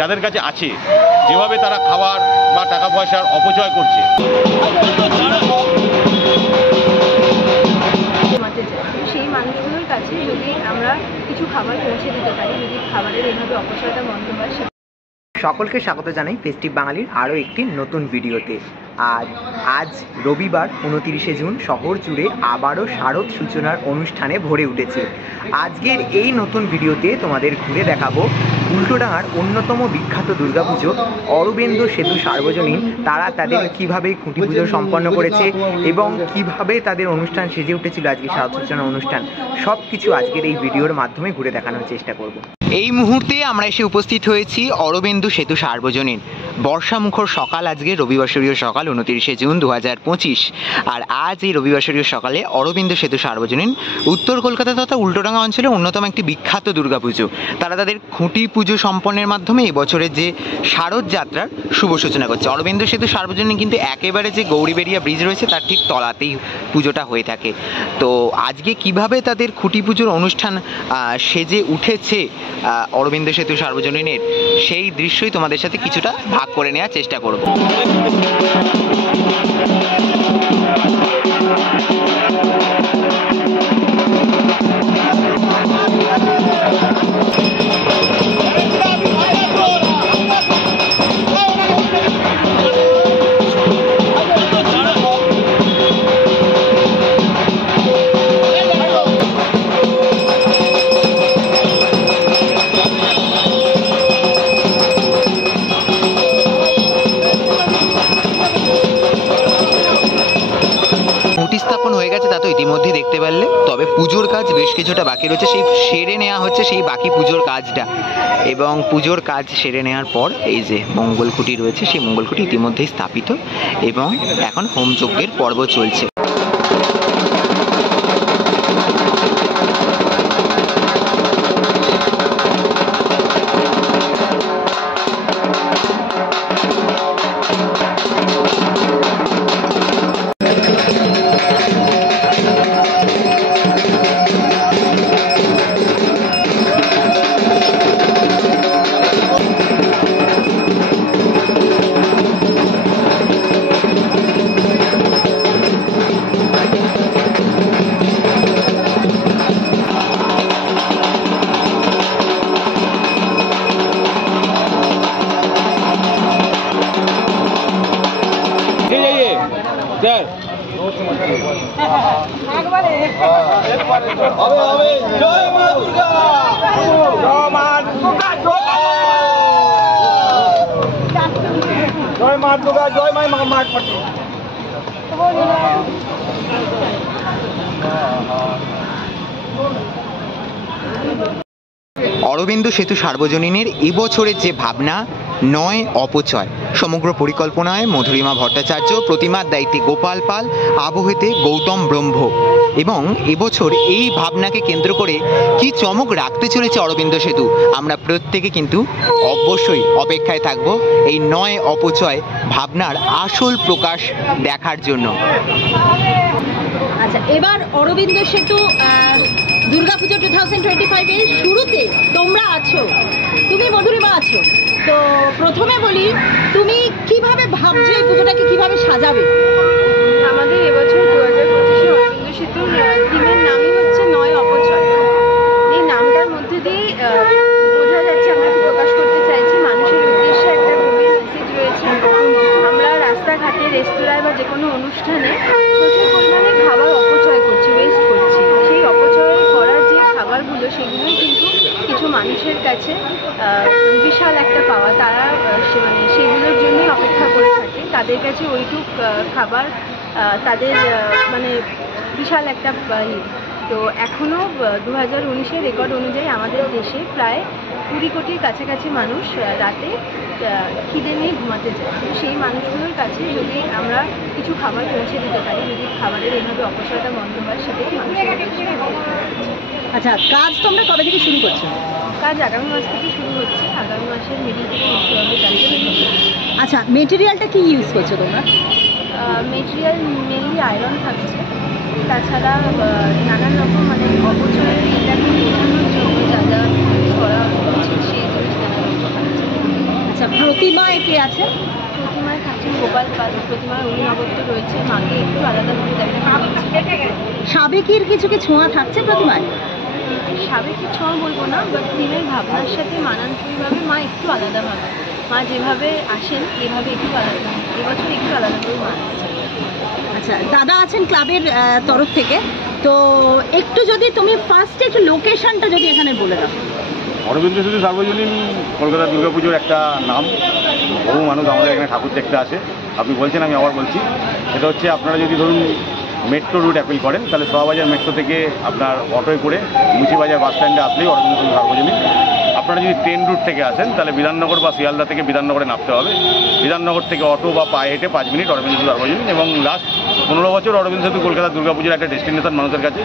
যাদের কাছে আছে যেভাবে তারা খাবার বা টাকা পয়সার অপচয় করছে। সেই মানুষগুলোর কাছে যদি আমরা কিছু খাবার পৌঁছে দিতে পারি, যদি খাবারের এইভাবে অপচয়টা বন্ধ হয়। সকলকে স্বাগত জানাই ফেস্টিভ বাঙালির আরও একটি নতুন ভিডিওতে। আজ রবিবার 29শে জুন শহর জুড়ে আবারও শারদ সূচনার অনুষ্ঠানে ভরে উঠেছে। আজকের এই নতুন ভিডিওতে তোমাদের ঘুরে দেখাবো উল্টোডাঙার অন্যতম বিখ্যাত দুর্গাপুজো অরবিন্দ সেতু সার্বজনীন। তারা তাদের কীভাবে খুঁটি পুজো সম্পন্ন করেছে এবং কিভাবে তাদের অনুষ্ঠান সেজে উঠেছিল আজকে শারদ সূচনা অনুষ্ঠান, সব কিছু আজকের এই ভিডিওর মাধ্যমে ঘুরে দেখানোর চেষ্টা করব। এই মুহূর্তে আমরা এসে উপস্থিত হয়েছি অরবিন্দ সেতু সার্বজনীন। বর্ষামুখর সকাল, আজকে রবিবাসরীয় সকাল 29শে জুন 2025। আর আজ এই রবিবাসরীয় সকালে অরবিন্দ সেতু সার্বজনীন উত্তর কলকাতা তথা উল্টোডাঙা অঞ্চলে অন্যতম একটি বিখ্যাত দুর্গাপুজো। তারা তাদের খুঁটি পুজো সম্পন্নের মাধ্যমে এবছরের যে শারদ যাত্রার শুভ সূচনা করছে। অরবিন্দ সেতু সার্বজনীন কিন্তু একেবারে যে গৌরীবেড়িয়া ব্রিজ রয়েছে তার ঠিক তলাতেই পুজোটা হয়ে থাকে। তো আজকে কিভাবে তাদের খুঁটি পুজোর অনুষ্ঠান সেজে উঠেছে অরবিন্দ সেতু সার্বজনীনের, সেই দৃশ্যই তোমাদের সাথে কিছুটা ভাগ করে নেওয়ার চেষ্টা করব। স্থাপন হয়ে গেছে তা তো ইতিমধ্যে দেখতে পারলে, তবে পুজোর কাজ বেশ কিছুটা বাকি রয়েছে, সেই সেরে নেওয়া হচ্ছে সেই বাকি পুজোর কাজটা। এবং পুজোর কাজ সেরে নেওয়ার পর এই যে মঙ্গলকুটি রয়েছে, সেই মঙ্গলকুটি ইতিমধ্যেই স্থাপিত এবং এখন হোমযজ্ঞের পর্ব চলছে। জয় মা দুর্গা, জয় মা দুর্গা, জয় মা দুর্গা, জয় মা মাঠ পটে। অরবিন্দ সেতু সার্বজনীনের এবছরের যে ভাবনা, নয় অপচয়, সমগ্র পরিকল্পনায় মধুরিমা ভট্টাচার্য, প্রতিমার দায়িত্বে গোপাল পাল, আবহেতে গৌতম ব্রহ্ম। এবং এবছর এই ভাবনাকে কেন্দ্র করে কি চমক রাখতে চলেছে অরবিন্দ সেতু, আমরা প্রত্যেকে কিন্তু অবশ্যই অপেক্ষায় থাকব এই নয় অপচয় ভাবনার আসল প্রকাশ দেখার জন্য। আচ্ছা, এবার অরবিন্দ সেতু দুর্গাপুজো 2025-এর শুরুতে তোমরা আছো, তুমি মধুরিমা আছো। তো প্রথমে বলি, তুমি কিভাবে ভাবছো এই পুজোটাকে কিভাবে সাজাবে? আমাদের এবছর 2025-এ অরবিন্দ সেতুর থিমের নামই হচ্ছে নয় অপচয়। এই নামটার মধ্যে দিয়ে বোঝা যাচ্ছে আমরা কি প্রকাশ করতে চাইছি, মানুষের উদ্দেশ্যে একটা গভীর মেসেজ রয়েছে। আমরা রাস্তাঘাটে, রেস্তোরাঁয় বা যে কোনো অনুষ্ঠানে প্রচুর পরিমাণে খাবার অপচয় করছি, ওয়েস্ট করছি। সেই অপচয় করার যে খাবারগুলো, সেগুলোই কিন্তু কিছু মানুষের কাছে বিশাল একটা পাওয়া। তারা মানে সেগুলোর জন্যই অপেক্ষা করে থাকে। তাদের কাছে ওইটুক খাবার তাদের মানে বিশাল একটা তো এখনও 2019-এর রেকর্ড অনুযায়ী আমাদের দেশে প্রায় 20 কোটির কাছাকাছি মানুষ রাতে খিদে নিয়ে ঘুমাতে যায়। তো সেই মানুষগুলোর কাছে যদি আমরা কিছু খাবার পৌঁছে দিতে পারি, যদি খাবারের এইভাবে অপচয়টা বন্ধ হয়, সেটাই মানুষের উদ্দেশ্যে। আচ্ছা, কাজ তোমরা কবে থেকে শুরু করছো? কাজ আগামী মাস থেকে শুরু হচ্ছে, আগামী মাসের মিডিল থেকে করতে হবে কাজটা। আচ্ছা, মেটেরিয়ালটা কি ইউজ করছো তোমরা? মেটেরিয়াল মেনলি আয়রন থাকছে, তাছাড়া নানান রকম মানে অপচয়ের এটাকে বোঝানোর জন্য যা যা করা উচিত সেই জিনিস নানান রকম থাকছে। কে আছে? প্রতিমায় থাকছেন গোপাল পাল, প্রতিমার অভিনবত্ব রয়েছে, মাকে একটু আলাদাভাবে দেখা যাচ্ছে। সাবেকির কিছু কি ছোঁয়া থাকছে প্রতিমায়? সাবেকি ছোঁয়া বলবো না, বাট থিমের ভাবনার সাথে মানানসইভাবে মা একটু আলাদাভাবে, মা যেভাবে আসেন এভাবে একটু আলাদা, এবছর একটু আলাদা করে মা আসছে। আচ্ছা, দাদা আছেন ক্লাবের তরফ থেকে, তো একটু যদি তুমি ফার্স্টে একটু লোকেশনটা যদি এখানে বলে দাও। অরবিন্দ সেতু সার্বজনীন কলকাতা দুর্গাপুজোর একটা নাম। বহু মানুষ আমাদের এখানে ঠাকুর দেখতে আসে। আপনি বলছেন, আমি আবার বলছি, সেটা হচ্ছে আপনারা যদি ধরুন মেট্রো রুট অ্যাপিল করেন, তাহলে সোয়াবাজার মেট্রো থেকে আপনার অটোয় করে মুচিবাজার বাস স্ট্যান্ডে আসলেই অরবিন্দ সেতু সার্বজনীন। আপনারা যদি ট্রেন রুট থেকে আসেন, তাহলে বিধাননগর বা শিয়ালদা থেকে বিধাননগরে নামতে হবে। বিধাননগর থেকে অটো বা পায়ে হেঁটে 5 মিনিট অরবিন্দ সেতু সার্বজনীন। এবং লাস্ট 15 বছর অরবিন্দ সেতু কলকাতা দুর্গাপুজোর একটা ডেস্টিনেশন মানুষের কাছে।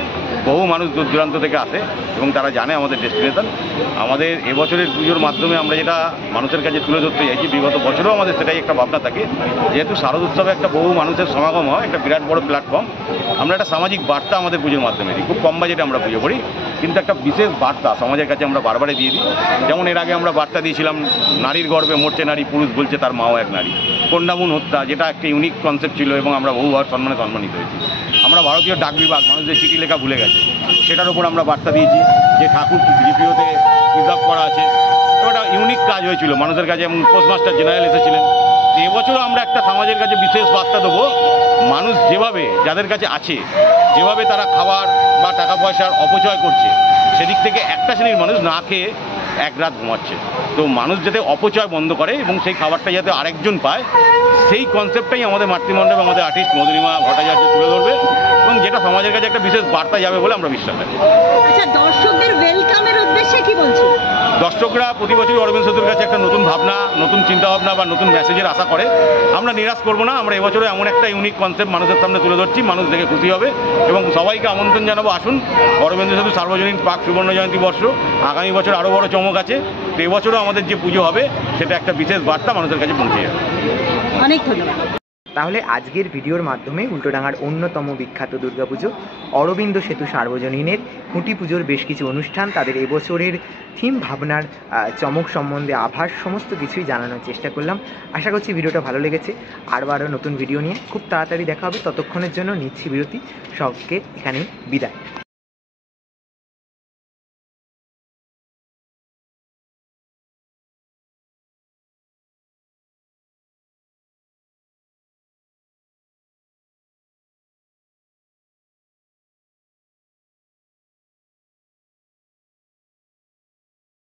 বহু মানুষ দূর দূরান্ত থেকে আসে এবং তারা জানে আমাদের ডেস্টিনেশন। আমাদের এবছরের পুজোর মাধ্যমে আমরা যেটা মানুষের কাছে তুলে ধরতে চাইছি, বিগত বছরেও আমাদের সেটাই একটা ভাবনা থাকে, যেহেতু শারদ উৎসবে একটা বহু মানুষের সমাগম হয়, একটা বিরাট বড় প্ল্যাটফর্ম, আমরা একটা সামাজিক বার্তা আমাদের পুজোর মাধ্যমে দিই। খুব কম বাজেটে আমরা পুজো করি, কিন্তু একটা বিশেষ বার্তা সমাজের কাছে আমরা বারবারই দিয়ে দিই। যেমন এর আগে আমরা বার্তা দিয়েছিলাম, নারীর গর্ভে মরছে নারী, পুরুষ বলছে তার মাও এক নারী। কন্যামুন হত্যা, যেটা একটা ইউনিক কনসেপ্ট ছিল এবং আমরা বহুবার সম্মানিত হয়েছি। আমরা ভারতীয় ডাক বিভাগ, মানুষদের চিঠি লেখা ভুলে গেছে, সেটার উপর আমরা বার্তা দিয়েছি যে ঠাকুর জিপিওতে প্রিজার্ভ করা আছে। এটা ইউনিক কাজ হয়েছিল মানুষের কাছে, এবং পোস্টমাস্টার জেনারেল এসেছিলেন। এবছরও আমরা একটা সমাজের কাছে বিশেষ বার্তা দেবো। মানুষ যেভাবে যাদের কাছে আছে, যেভাবে তারা খাবার বা টাকা পয়সার অপচয় করছে, সেদিক থেকে একটা শ্রেণীর মানুষ না খেয়ে এক রাত ঘুমাচ্ছে। তো মানুষ যাতে অপচয় বন্ধ করে এবং সেই খাবারটা যাতে আরেকজন পায়, সেই কনসেপ্টটাই আমাদের মাতৃমণ্ডপ, আমাদের আর্টিস্ট মধুরিমা ভট্টাচার্য তুলে ধরবে, এবং যেটা সমাজের কাছে একটা বিশেষ বার্তা যাবে বলে আমরা বিশ্বাস করি। আচ্ছা, দর্শকদের ওয়েলকামের উদ্দেশ্যে কি বলছো? দর্শকরা প্রতি বছরই অরবিন্দ সেতুর কাছে একটা নতুন ভাবনা, নতুন চিন্তাভাবনা বা নতুন মেসেজের আশা করে। আমরা নিরাশ করবো না। আমরা এবছরে এমন একটা ইউনিক কনসেপ্ট মানুষের সামনে তুলে ধরছি, মানুষ দেখে খুশি হবে। এবং সবাইকে আমন্ত্রণ জানাবো, আসুন অরবিন্দ সেতু সার্বজনীন পার্ক সুবর্ণ জয়ন্তী বর্ষ। আগামী বছর আরও বড় চমক আছে। তো এবছরও আমাদের যে পুজো হবে, সেটা একটা বিশেষ বার্তা মানুষের কাছে পৌঁছে যাবে। অনেক ধন্যবাদ। তাহলে আজকের ভিডিওর মাধ্যমে উল্টোডাঙার অন্যতম বিখ্যাত দুর্গাপুজো অরবিন্দ সেতু সার্বজনীনের খুঁটি পুজোর বেশ কিছু অনুষ্ঠান, তাদের এবছরের থিম, ভাবনার চমক সম্বন্ধে আভাস, সমস্ত কিছুই জানানোর চেষ্টা করলাম। আশা করছি ভিডিওটা ভালো লেগেছে। আরও নতুন ভিডিও নিয়ে খুব তাড়াতাড়ি দেখা হবে। ততক্ষণের জন্য নিচ্ছি বিরতি। সবকে এখানেই বিদায়।